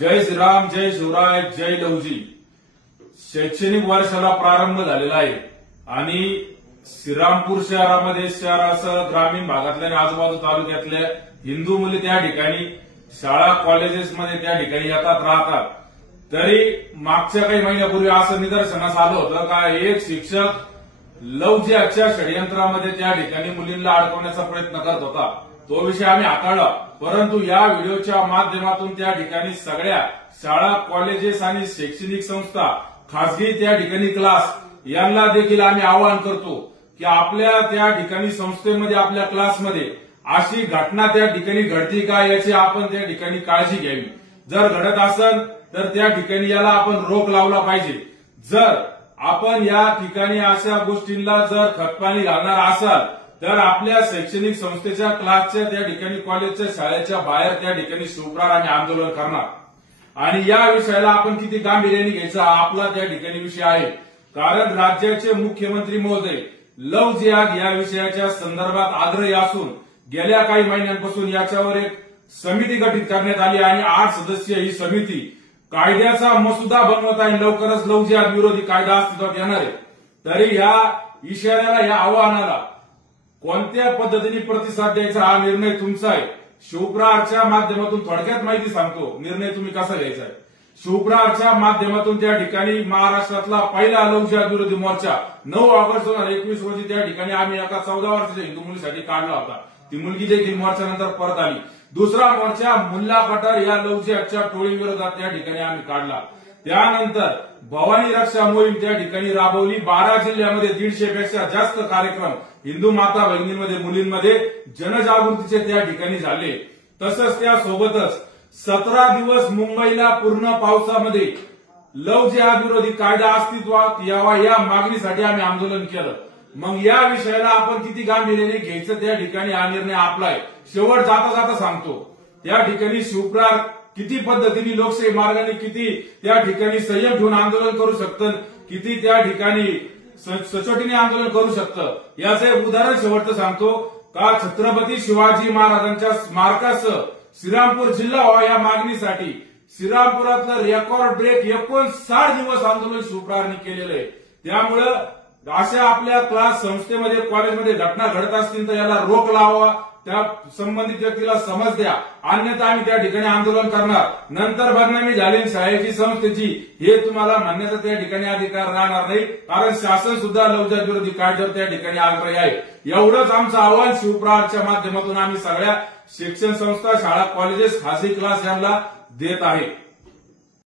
जय श्रीराम, जय शिवराय, जय लहुजी. शैक्षणिक वर्षाला प्रारंभ झालेला आहे आणि श्रीरामपूर शहरामध्ये शहरासह ग्रामीण भागातल्या आणि आजूबाजू तालुक्यातल्या हिंदू मुली त्या ठिकाणी शाळा कॉलेजेसमध्ये त्या ठिकाणी येतात राहतात. तरी मागच्या काही महिन्यापूर्वी असं निदर्शनास आलं होतं का एक शिक्षक लवजियाच्या षडयंत्रामध्ये त्या ठिकाणी मुलींना अडकवण्याचा प्रयत्न करत होता. तो विषय आम्ही हाताळला, परंतु या व्हिडिओच्या माध्यमातून त्या ठिकाणी सगळ्या शाळा कॉलेजेस आणि शैक्षणिक संस्था खासगी त्या ठिकाणी क्लास यांना देखील आम्ही आवाहन करतो की आपल्या त्या ठिकाणी संस्थेमध्ये आपल्या क्लासमध्ये अशी घटना त्या ठिकाणी घडती का याची आपण त्या ठिकाणी काळजी घ्यावी. जर घडत असेल तर त्या ठिकाणी याला आपण रोख लावला पाहिजे. जर आपण या ठिकाणी अशा गोष्टींना जर खतपाणी घालणार असाल तर आपल्या शैक्षणिक संस्थेच्या क्लासच्या त्या ठिकाणी कॉलेजच्या शाळेच्या बाहेर त्या ठिकाणी शुभ्रार आणि आंदोलन करणार. आणि या विषयाला आपण किती गांभीर्याने घ्यायचा आपला त्या ठिकाणी विषय आहे. कारण राज्याचे मुख्यमंत्री महोदय लव जिहाद या विषयाच्या संदर्भात आग्रही असून गेल्या काही महिन्यांपासून याच्यावर एक समिती गठीत करण्यात आली आणि 8 सदस्यीय ही समिती कायद्याचा मसुदा बनवत आहे. लवकरच लव जिहाद विरोधी कायदा अस्तित्वात येणार आहे. तरी या इशाऱ्याला, या आव्हानाला कोणत्या पद्धतीने प्रतिसाद द्यायचा हा निर्णय तुमचा आहे. शिवप्रहारच्या माध्यमातून थोडक्यात माहिती सांगतो निर्णय तुम्ही कसा घ्यायचा आहे. शिवप्रहारच्या माध्यमातून त्या ठिकाणी महाराष्ट्रातला पहिला लव जिहाद विरोधी मोर्चा 9 ऑगस्ट 2021 रोजी त्या ठिकाणी आम्ही एका 14 वर्षाच्या हिंदू मुलीसाठी काढला होता. ती मुलगी देखील मोर्चानंतर परत आली. दुसरा मोर्चा मुल्ला कटर या लव जिहादच्या टोळीविरोधात त्या ठिकाणी आम्ही काढला. त्यानंतर भवानी रक्षा मोहीम त्या ठिकाणी राबवली. 12 जिल्ह्यामध्ये 150 पेक्षा जास्त कार्यक्रम हिंदू माता भगिनींमध्ये, मुलींमध्ये जनजागृतीचे त्या ठिकाणी झाले. तसंच त्यासोबतच 17 दिवस मुंबईला पूर्ण पावसामध्ये लव जिहाद विरोधी कायदा अस्तित्वात यावा या मागणीसाठी आम्ही आंदोलन केलं. मग या विषयाला आपण किती गांभीर्याने घ्यायचं त्या ठिकाणी हा निर्णय आपला आहे. शेवट जाता जाता सांगतो, त्या ठिकाणी शिवप्रहार किती पद्धतीने लोकशाही मार्गाने किती त्या ठिकाणी संयम ठेवून आंदोलन करू शकतं, किती त्या ठिकाणी सचोटीने आंदोलन करू शकतं. याचं एक उदाहरण शेवटचं सांगतो का छत्रपती शिवाजी महाराजांच्या स्मारकासह श्रीरामपूर जिल्हा व्हावा या मागणीसाठी श्रीरामपुरातलं रेकॉर्ड ब्रेक 59 दिवस आंदोलन शिवप्रहारने केलेलं आहे. त्यामुळं अशा आपल्या क्लास संस्थेमध्ये कॉलेजमध्ये घटना घडत असतील तर याला रोख लावा, त्या संबंधित व्यक्तीला समज द्या, अन्यथा आम्ही त्या ठिकाणी आंदोलन करणार. नंतर बदनामी झाली शाळेची संस्थेची हे तुम्हाला म्हणण्याचा त्या ठिकाणी अधिकार राहणार नाही. कारण शासन सुद्धा लव जिहाद विरोधी कायद्यावर त्या ठिकाणी आग्रही आहे. एवढंच आमचं आव्हान शिवप्रहारच्या माध्यमातून आम्ही सगळ्या शिक्षण संस्था, शाळा, कॉलेजेस, खासगी क्लास यांना देत आहे.